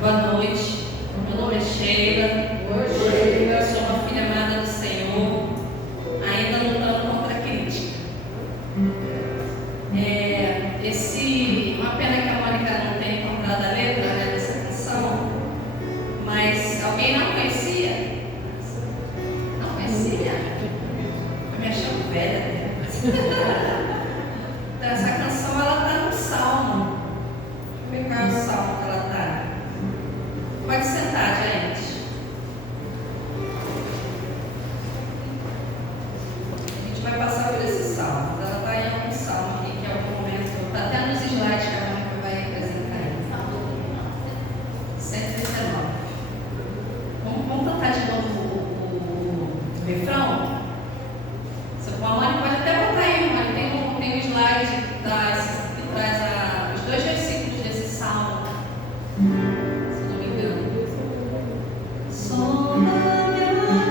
Boa noite, meu nome é Sheila, alguém não conhecia? Não conhecia? Eu me achando velha, né? Então, essa canção, ela está no Salmo. Vou pegar o Salmo que ela está. Pode sentar, gente. A gente vai passar por esse Salmo. Ela está em algum Salmo aqui, que é algum momento. Está até nos slides que a Mônica vai apresentar aí. 119. Vamos cantar de novo o refrão? A Mônica pode até botar aí, Mônica. Tem um slide que traz os dois versículos desse Salmo. Se não me engano. Sonda-me, ó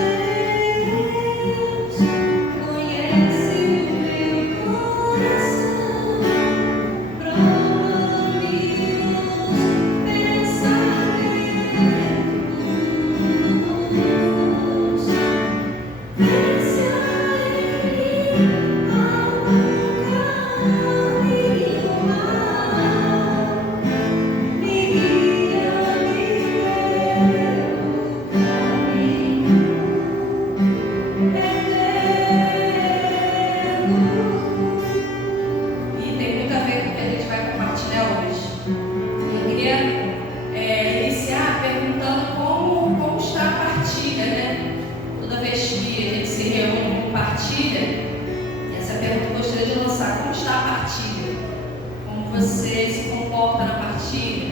Deus, conhece o meu coração, prova-me os pensamentos, vê se há em mim algum caminho mau, me guia pelo caminho eterno. E tem muito a ver com o que a gente vai compartilhar hoje. Eu queria iniciar perguntando como está a partilha, né? Toda vez que a gente se reúne com partilha, essa pergunta eu gostaria de lançar: como está a partilha? Como você se comporta na partilha?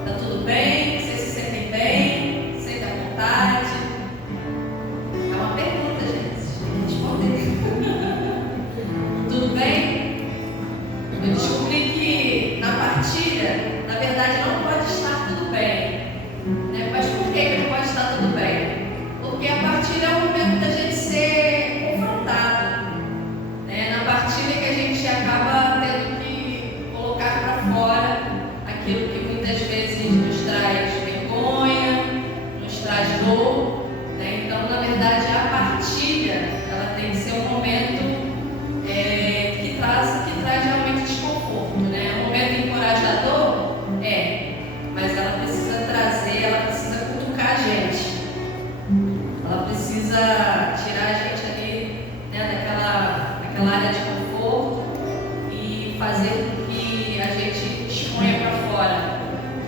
Está tudo bem? Vocês se sentem bem? Sentem à vontade? É uma pergunta, gente. Responder. Tudo bem? Eu descobri que na partilha, na verdade, não pode estar tudo bem, né? Mas por que não pode estar tudo bem? Porque a partilha é o momento da gente ser confrontado, né? Na partilha que a gente acaba tendo que colocar para fora aquilo que muitas vezes nos traz vergonha, nos traz dor, né? Então, na verdade, a partilha, ela tem que ser um momento que traz realmente desconforto, né? Um momento encorajador, mas ela precisa trazer, ela precisa cutucar a gente. Ela precisa tirar a gente ali, né, daquela área de conforto e fazer com que a gente exponha para fora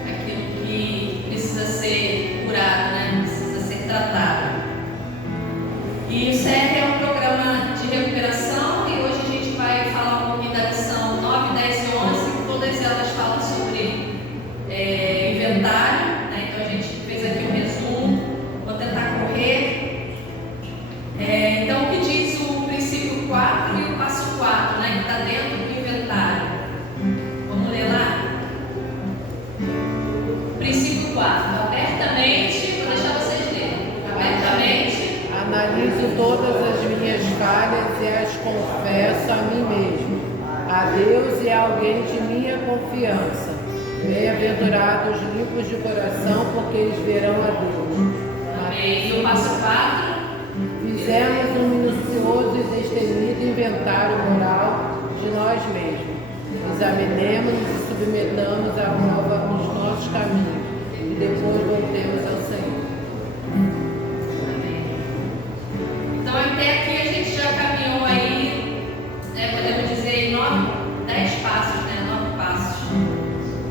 aquilo que precisa ser curado, né? Precisa ser tratado. E o CR é um programa de recuperação e hoje a gente vai falar um pouquinho da lição 9, 10 e 11. Todas elas falam sobre inventário, né? Então a gente fez aqui um resumo. Vou tentar correr. Então, o que diz o princípio 4 e o passo 4, né? Que está dentro do inventário. Vamos ler lá? Princípio 4. Abertamente, vou deixar vocês lerem. Abertamente. Analiso todas as minhas falhas e as confesso a mim mesmo. A Deus e a alguém de minha confiança. Bem-aventurados os limpos de coração, porque eles verão a Deus. Amém. E o passo 4. Fizemos um minucioso e destemido inventário moral de nós mesmos. Examinemos-nos e submetamos à prova os nossos caminhos e depois voltemos ao Senhor. Então, até aqui a gente já caminhou aí, né, podemos dizer, 10 passos, né, 9 passos.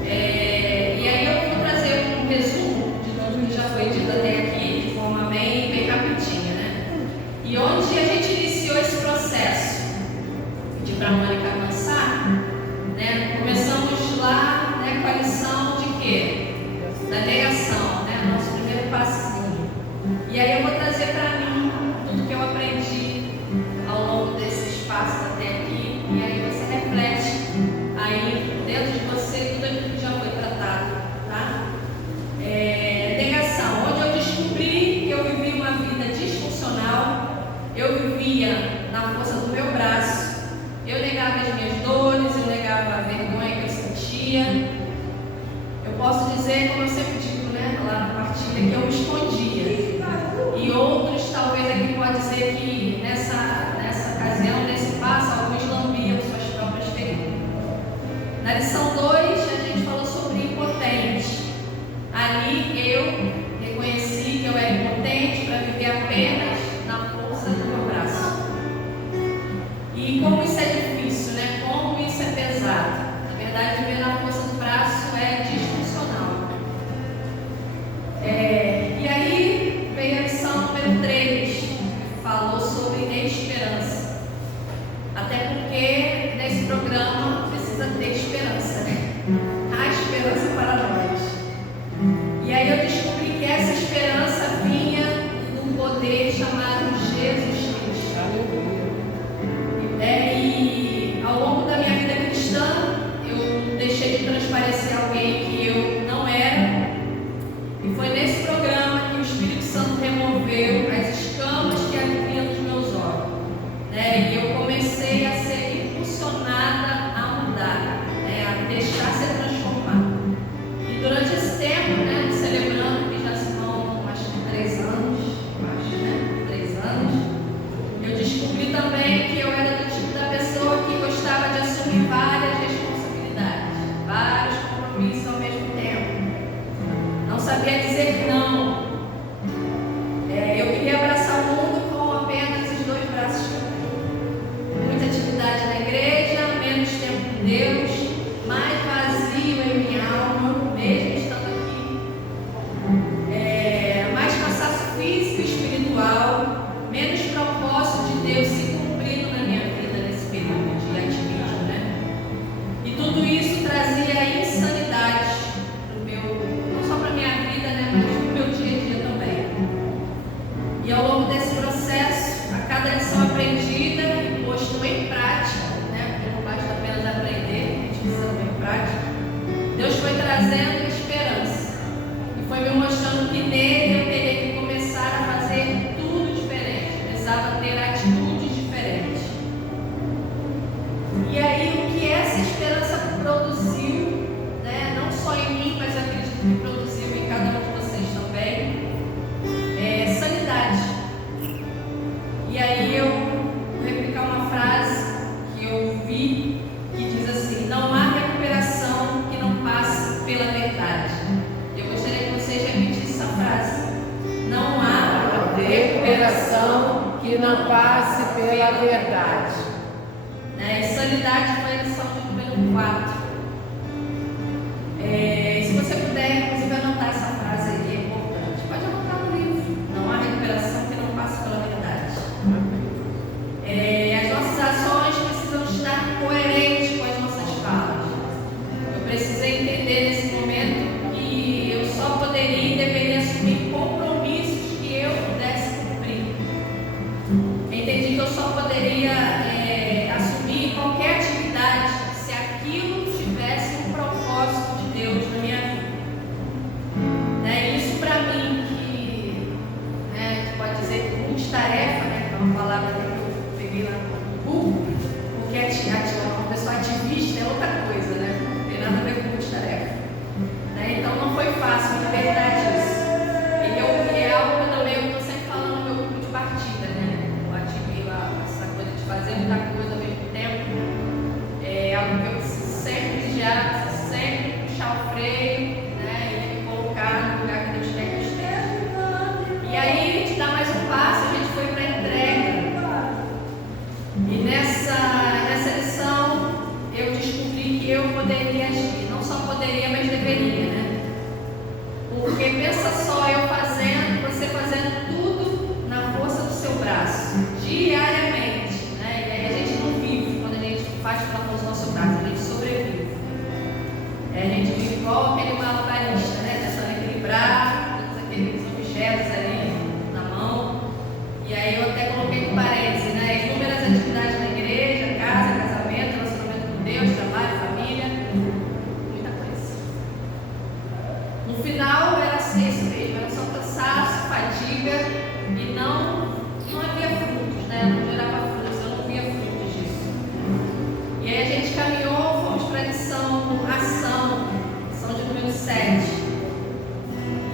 E aí eu vou trazer um resumo de tudo que já foi dito até aqui, de forma bem rapidinha, né? E onde a gente iniciou esse processo de para a Mônica avançar, né? Começamos lá, né, com a lição de quê? Da negação, né? Nosso primeiro operação que não passe pela verdade. Insanidade foi a lição de número 4. Se você puder, inclusive, anotar essa frase aí, é importante. Pode anotar no livro. Não há recuperação que não passe pela verdade. As nossas ações precisam estar coerentes com as nossas falas. Eu precisei entender nesse momento que eu só poderia e deveria assumir compromissos que eu pudesse cumprir. Entendi que eu só poderia assumir qualquer atividade se aquilo tivesse um propósito de Deus na minha vida. Isso para mim, que pode dizer que multitarefa, que é uma palavra que eu peguei lá no Google, porque uma pessoa ativista é outra coisa, não tem nada a ver com multitarefa. Então não foi fácil me libertar disso. É algo que eu estou sempre falando no meu grupo de partida, eu ativei lá essa coisa de fazer muita coisa ao mesmo tempo. É algo que eu preciso sempre vigiar, preciso sempre puxar o freio, e me colocar no lugar que Deus quer que eu esteja. E aí a gente dá mais um passo, a gente foi para a entrega. E nessa lição eu descobri que eu poderia agir, não só poderia, mas deveria, Porque pensa só, você fazendo tudo na força do seu braço, diariamente, E aí a gente não vive quando a gente faz pela força do nosso braço, a gente sobrevive. A gente vive igual aquele malabarista, tentando equilibrar todos aqueles objetos ali na mão. E aí eu até coloquei um parênteses, inúmeras atividades na igreja, casa, casamento, relacionamento com Deus, trabalho, família, muita coisa. No final era isso mesmo, era só cansaço, fadiga e não havia frutos, não gerava frutos, eu não via frutos disso. E aí a gente caminhou, fomos para a lição de número 7.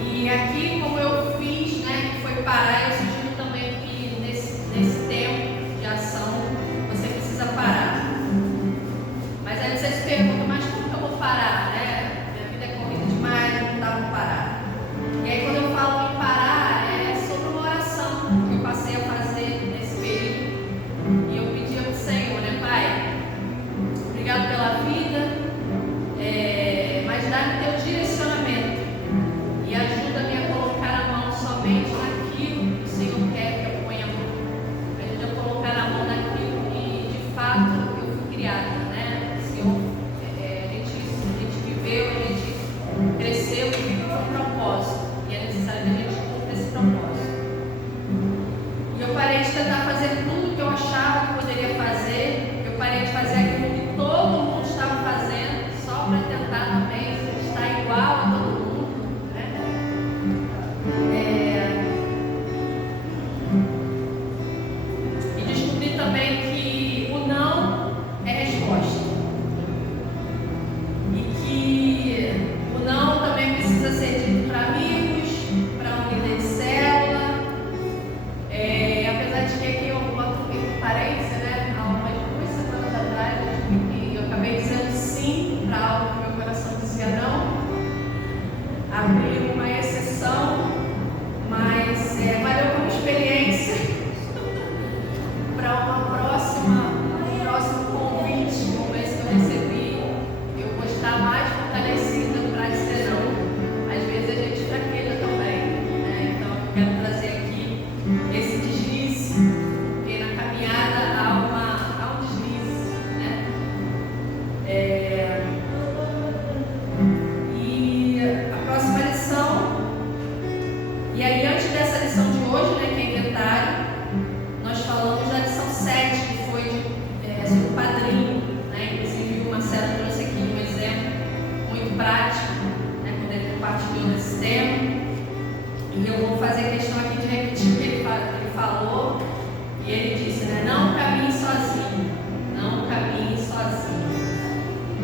E aqui, como eu fiz, que foi parar, eu sugiro também que nesse tempo de ação você precisa parar. Mas aí você se pergunta, mas como que eu vou parar? Minha vida é corrida demais, não dá para parar. E aí quando eu falo em parar, é sobre uma oração que eu passei a fazer nesse período. E eu pedi ao Senhor, Pai, obrigado pela vida, mas dá-me teu direcionamento e ajuda-me a colocar a mão somente naquilo que o Senhor quer que eu ponha a mão. Ajuda a colocar a mão naquilo que de fato eu fui criada, Senhor, a gente viveu, a gente cresceu e viveu com um propósito. E é necessário que a gente cumpra esse propósito. E eu parei de tentar fazer tudo que eu achava que poderia fazer. Eu parei de fazer aquilo que todo mundo estava fazendo, só para tentar também estar igual a todo mundo. E descobri também que o não é resposta. E que o não também precisa ser dito para amigos, para um líder de célula. Apesar de que aqui eu boto um parênteses, há umas 2 semanas atrás eu acabei dizendo sim para algo que meu coração dizia não. Abri uma exceção, mas valeu como experiência para um próximo convite como esse que eu recebi. Eu vou estar mais fortalecida para dizer não. Às vezes a gente fraqueja também, Então eu quero trazer aqui esse deslize, porque na caminhada há um deslize, E a próxima lição, e aí antes dessa lição de hoje, que é inventário, nós falamos da lição 7, que foi sobre o padrinho, Inclusive o Marcelo trouxe aqui um exemplo muito prático, quando ele compartilhou nesse tema. E eu vou fazer questão aqui de repetir o que ele falou. E ele disse, não caminhe sozinho, não caminhe sozinho.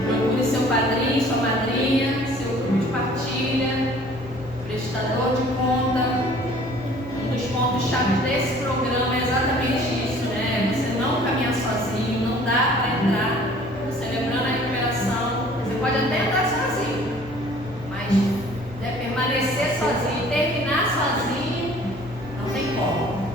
Procure seu padrinho, sua madrinha, seu grupo de partilha, prestador de conta. Um dos pontos-chave desse programa é exatamente isso, Você não caminhar sozinho, não dá para entrar celebrando a recuperação. Você pode até andar sozinho, mas permanecer sozinho, terminar sozinho, não tem como.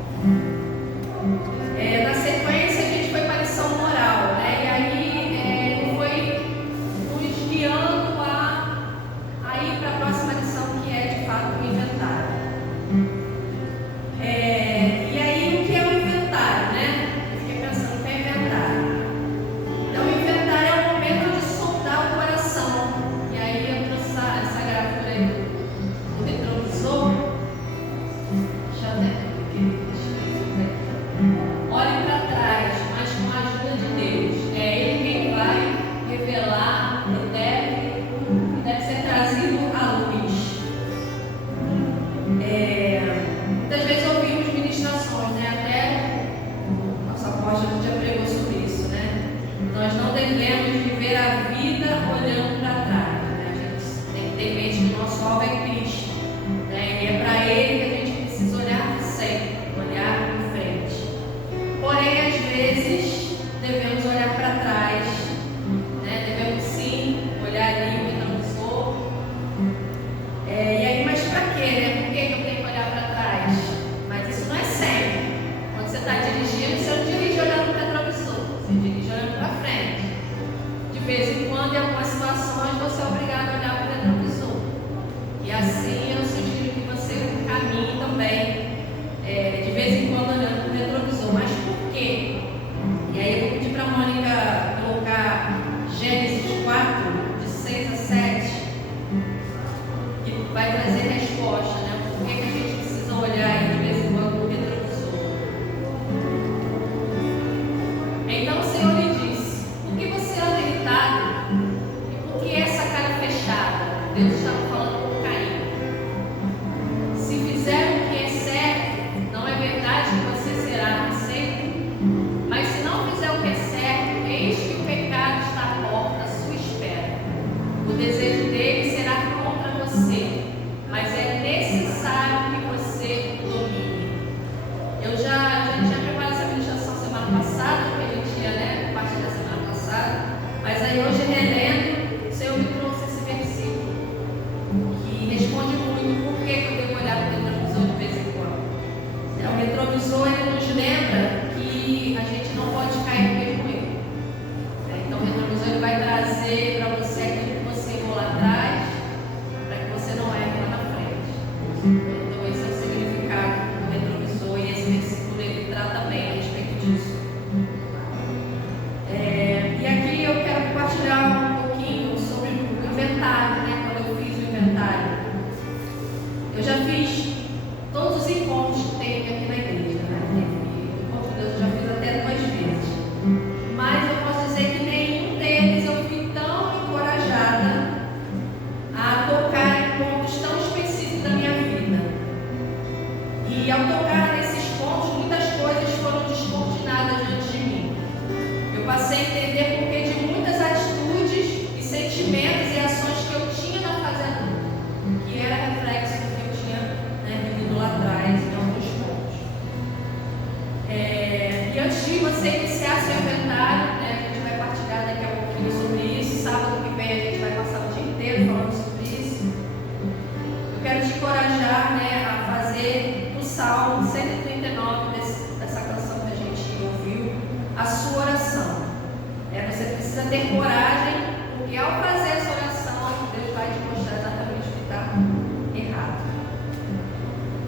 Olhe para trás, mas com a ajuda de Deus. É Ele quem vai revelar o que deve ser trazido à luz. Muitas vezes ouvimos ministrações, né? Até nosso apóstolo já pregou sobre isso, né? Nós não devemos viver a vida olhando para trás, né? A gente tem que ter em mente que o nosso alvo é Cristo, né? E é para Ele que a gente precisa olhar sempre, olhar em frente. Porém, às vezes, devemos olhar para trás, né? Devemos sim olhar ali o retrovisor. E aí, mas para quê, né? Por que eu tenho que olhar para trás? Mas isso não é sempre. Quando você está dirigindo, você não dirige olhando para o retrovisor, você dirige olhando para frente. De vez em quando, em algumas situações, você é obrigado a olhar para o retrovisor. E assim eu sugiro que você caminhe também, de vez em quando olhando para o retrovisor. Mas por quê? E aí eu vou pedir para a Mônica colocar Gênesis 4, de 6 a 7, que vai trazer resposta, né? Por que a gente precisa olhar aí de vez em quando no retrovisor? Então o Senhor lhe disse: por que você anda irritado? E por que essa cara fechada? Deus estava falando com Caim. Se fizer o que é certo, não é verdade que você será aceito? Mas se não fizer o que é certo, eis que o pecado está à porta à sua espera. O desejo dele será contra você, mas é necessário que você domine. A gente já preparou essa ministração semana passada, que a gente ia, né, parte da semana passada, mas aí hoje relendo, o Senhor me trouxe esse versículo, que responde muito por que eu devo olhar para o retrovisor de vez em quando. O retrovisor, ele nos lembra que a gente não pode cair no mesmo erro. Então o retrovisor, ele vai trazer para você aquilo que você errou lá atrás, para que você não erre lá na frente. Então esse é o significado do retrovisor, e esse versículo ele trata bem a respeito disso. E aqui eu quero compartilhar um pouquinho sobre o inventário, né? Quando eu fiz o inventário, eu já fiz todos os encontros que tem aqui na igreja, né? O encontro de Deus eu já fiz até 2 vezes. Mas eu posso dizer que nenhum deles eu fui tão encorajada a tocar em pontos tão específicos da minha vida. E ao tocar nesses pontos, muitas coisas foram descortinadas diante de mim. Eu passei a entender por que de muitas atitudes e sentimentos e ações que eu tinha na fase adulta, que era reflexo do que eu tinha, né, vivido lá atrás, em alguns pontos. E antes de você iniciar seu inventário, né, a gente vai partilhar daqui a pouquinho sobre isso. Sábado que vem a gente vai passar o dia inteiro falando sobre isso. Eu quero te encorajar, né, a fazer do Salmo 139, dessa canção que a gente ouviu, a sua oração. Você precisa ter coragem, porque ao fazer essa oração, Deus vai te mostrar exatamente o que está errado.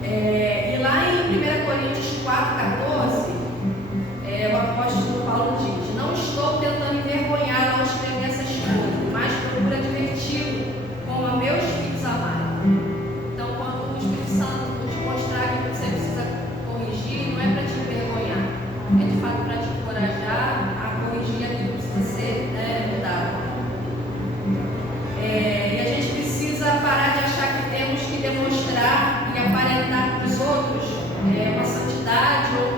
E lá em 1 Coríntios 4,14, o apóstolo Paulo diz: não estou tentando envergonhá-lo ao escrever essas coisas, mas procuro adverti-lo como a meus filhos amados. Então, quando o Espírito Santo te mostrar que você precisa corrigir, não é para te envergonhar, é de fato para te encorajar a corrigir aquilo que precisa ser, né, mudado. E a gente precisa parar de achar que temos que demonstrar e aparentar para os outros uma santidade ou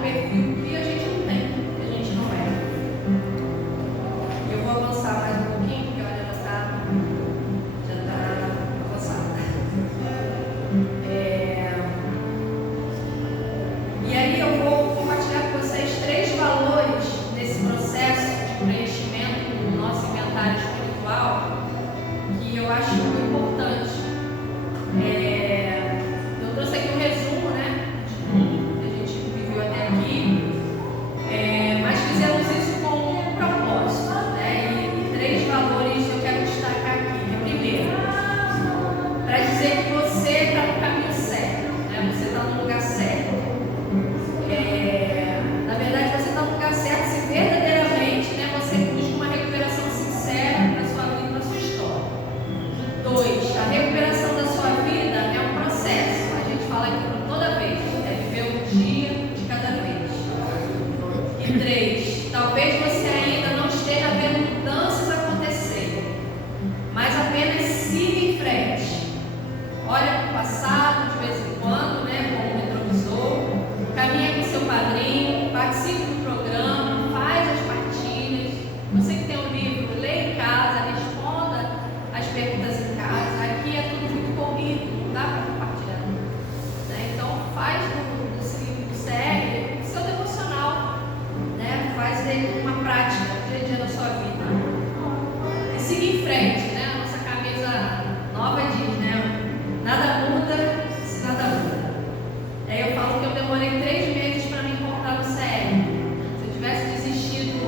padrinho, participe do programa, faz as partilhas. Você que tem um livro, leia em casa, responda as perguntas em casa. Aqui é tudo muito corrido, não dá para compartilhar. Né? Então faz desse livro do CR seu devocional, né? Faz dele uma prática dia a dia na sua vida. E seguir em frente, né? A nossa camisa nova diz, né? Nada muda se nada muda. Aí eu falo que eu demorei 3 meses para me encontrar no CR. Se eu tivesse desistido,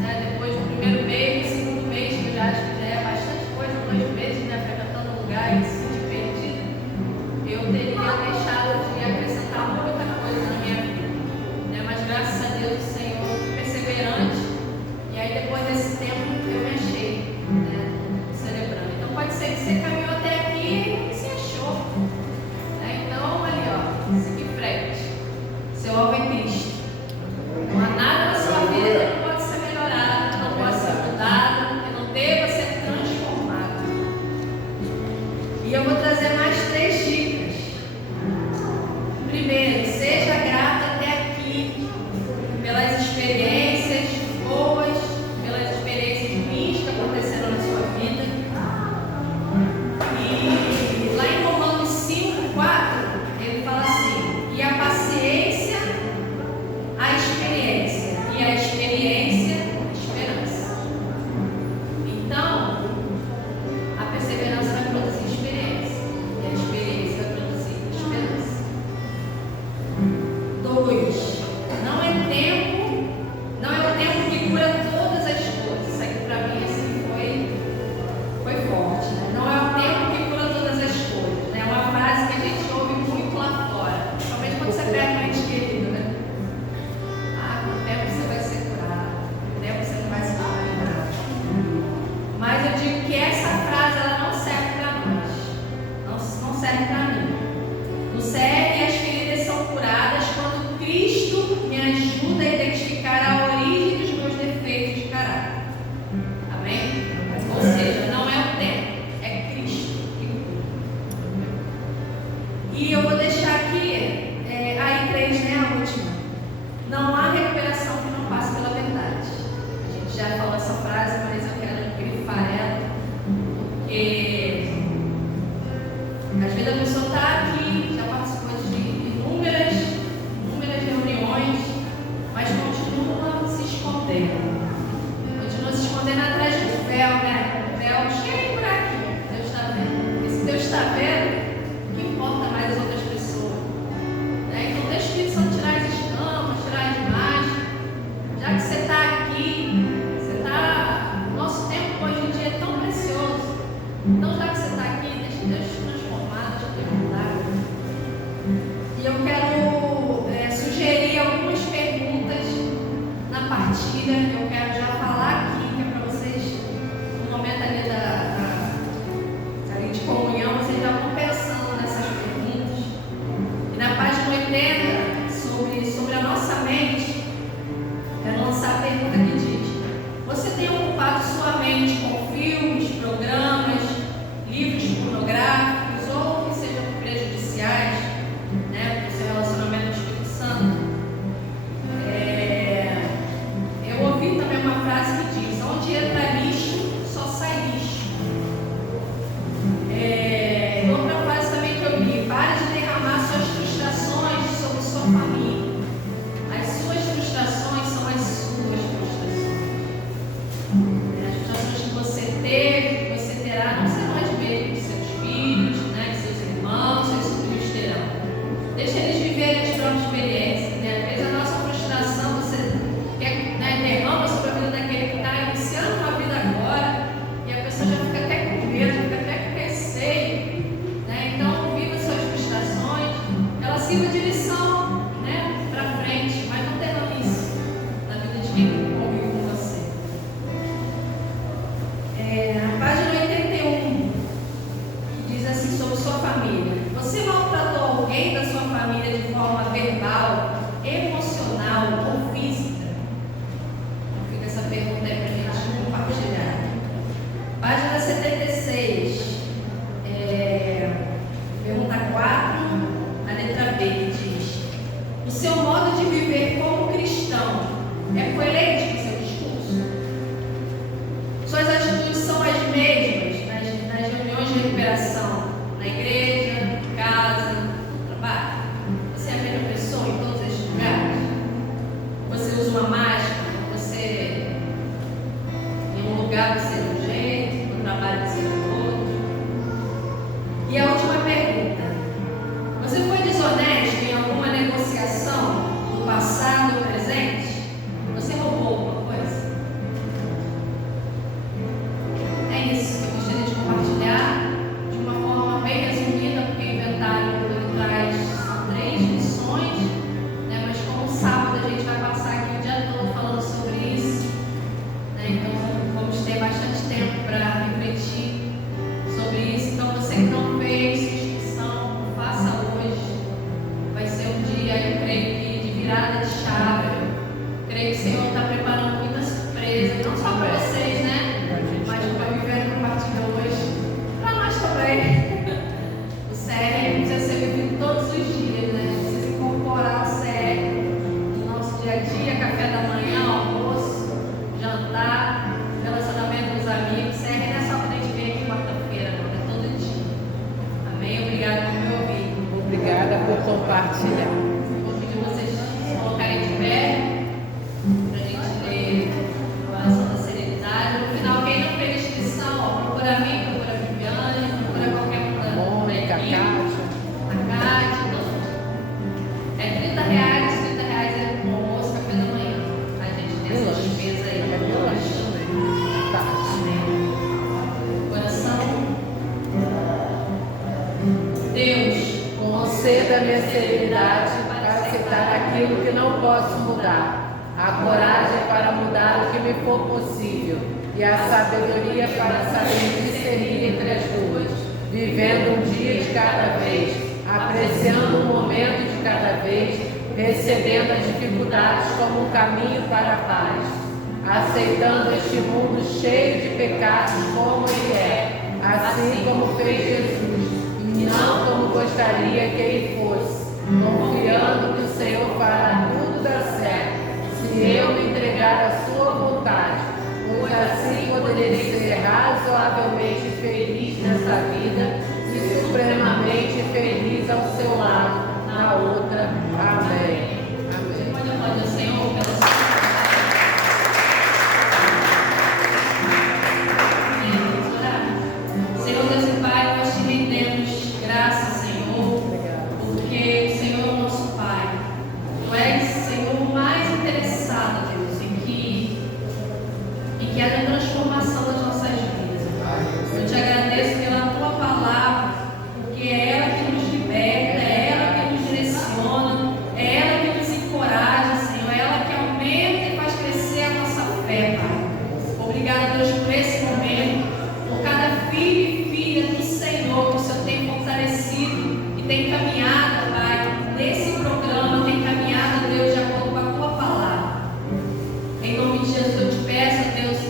né, depois do primeiro mês, do segundo mês, que eu já acho que já é bastante coisa, 2 meses, né, frequentando um lugar e se sentir perdida, eu teria deixado de acrescentar muita coisa na minha vida. Né? Mas graças a Deus o Senhor foi perseverante. E aí depois desse tempo eu me achei, né, celebrando. Então pode ser que você caminhou até aqui e se achou. Né? Então ali, ó, seguir em frente. Seu alvo é Cristo. Não há nada na sua vida que não pode ser melhorado, que não pode ser mudado, que não deva ser transformado. E eu vou trazer mais 3 dicas. Primeiro, seja grato até aqui pelas experiências boas, pelas experiências ruins que aconteceram na sua vida. E lá em Romanos 5:4, ele fala assim: e a paciência, a experiência, e a experiência, a esperança. Então, a perseverança vai produzir experiência, e a experiência vai produzir esperança. 2. Não é o tempo que cura todas as coisas. Isso aqui para mim assim foi forte. Né? Não é o tempo que cura todas as coisas. Né? É uma frase que a gente ouve muito lá fora, principalmente quando você perde um ente querido, né? Ah, com o tempo você vai ser curado, com o tempo você não vai se lembrar. Mas eu digo que essa frase ela não serve para nós, não serve para mim. No CR as feridas são curadas quando Cristo me ajuda a identificar a origem dos meus defeitos de caráter. Amém? Ou seja, não é o tempo, é Cristo que cura. E eu vou deixar aqui, aí 3, né, a última. Não há recuperação que não passe pela verdade. A gente já falou essa frase, mas eu quero grifar ela, porque às vezes a pessoa está aqui, já participou de inúmeras reuniões, mas continua se escondendo. Continua se escondendo atrás do véu, né? O véu, cheguei por aqui, Deus está vendo. Porque se Deus está vendo, o que importa mais as outras pessoas? Né? Então deixa o Espírito Santo tirar as escamas, tirar as imagens. Já que você está aqui, o nosso tempo hoje em dia é tão precioso. Então já que você está aqui, deixa Deus te transformar, deixa Deus mudar. E eu quero sugerir algumas perguntas na partilha. Eu quero já falar aqui, que é para vocês, no momento ali ali de comunhão, vocês já vão pensando nessas perguntas. E na página 80, sobre a nossa mente, quero lançar a pergunta que diz: você tem ocupado sua mente com filmes, programas, livros pornográficos ou que sejam prejudiciais, né, para o seu relacionamento com o Espírito Santo? Eu ouvi também uma frase que diz: onde entra lixo, só sai lixo. Outra frase também que eu li: pare de derramar suas frustrações sobre sua família. As suas frustrações são as suas frustrações. As frustrações que você teve, que você terá, não serão as mesmas dos seus filhos, né, de seus irmãos, seus sobrinhos terão. Deixa eles viverem as próprias experiências. Né? Às vezes a nossa frustração, você derrama sobre a vida daquele que está iniciando uma vida agora, e a pessoa já fica até com medo, fica até com receio. Né? Então, viva suas frustrações, ela sirva de lição, né, para frente, mas não derrame isso na vida de quem convive com você. A página 81, que diz assim sobre sua família: você maltratou alguém da sua família de forma verbal, virada de chave. Creio que o Senhor está preparando muita surpresa, não só para vocês, né? Mas para o Viver Compartilha hoje, para nós também. O CR precisa ser vivido todos os dias, né? A gente precisa incorporar o CR no nosso dia a dia, café da manhã, almoço, jantar, relacionamento com os amigos. CR não é só quando a gente vem aqui quarta-feira, não, é todo dia. Amém? Obrigada por me ouvir. Obrigada por compartilhar. Vou pedir vocês se colocarem de pé para a gente ler a oração da serenidade. No final, quem não fez inscrição, ó, procura a mim, procura a Viviane, procura qualquer um da Mônica, equipe, Kátia. a Kátia, todo mundo. É R$30, R$30 é o almoço, café da manhã. A gente tem essa despesa aí. É meu lanche também. Tá. Coração. Deus, conceda-me a serenidade para aceitar aquilo que não posso mudar, a coragem para mudar o que me for possível e a sabedoria para saber discernir entre as duas, vivendo um dia de cada vez, apreciando um momento de cada vez, recebendo as dificuldades como um caminho para a paz, aceitando este mundo cheio de pecados como ele é, assim como fez Jesus, e não como gostaria que ele fosse, confiando que o Senhor fará tudo dar certo, se eu me entregar à sua vontade, pois assim poderei ser razoavelmente feliz nessa vida e supremamente feliz ao seu lado, na outra. Amém. Amém. pode aplaudir o Senhor pela sua Vamos orar. Senhor Deus e Pai, nós te rendemos graças, Senhor, porque o Senhor é o nosso Pai. Tu és, Senhor, o mais interessado, Deus, em que haja transformação das nossas vidas. Eu te agradeço pela tua palavra, porque é ela que nos liberta, é ela que nos direciona, é ela que nos encoraja, Senhor, é ela que aumenta e faz crescer a nossa fé, Pai. Obrigada, Deus, por esse momento, por cada filho e filha do Senhor que o Senhor tem fortalecido e tem caminhado, Pai, nesse programa, tem caminhado, Deus, de acordo com a tua palavra. Em nome de Jesus, eu te peço, Deus, que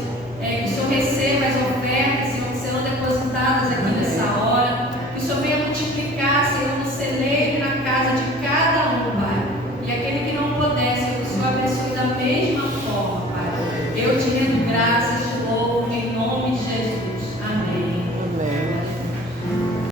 o Senhor receba as ofertas, Senhor, que serão depositadas aqui nessa hora, que o Senhor venha multiplicar,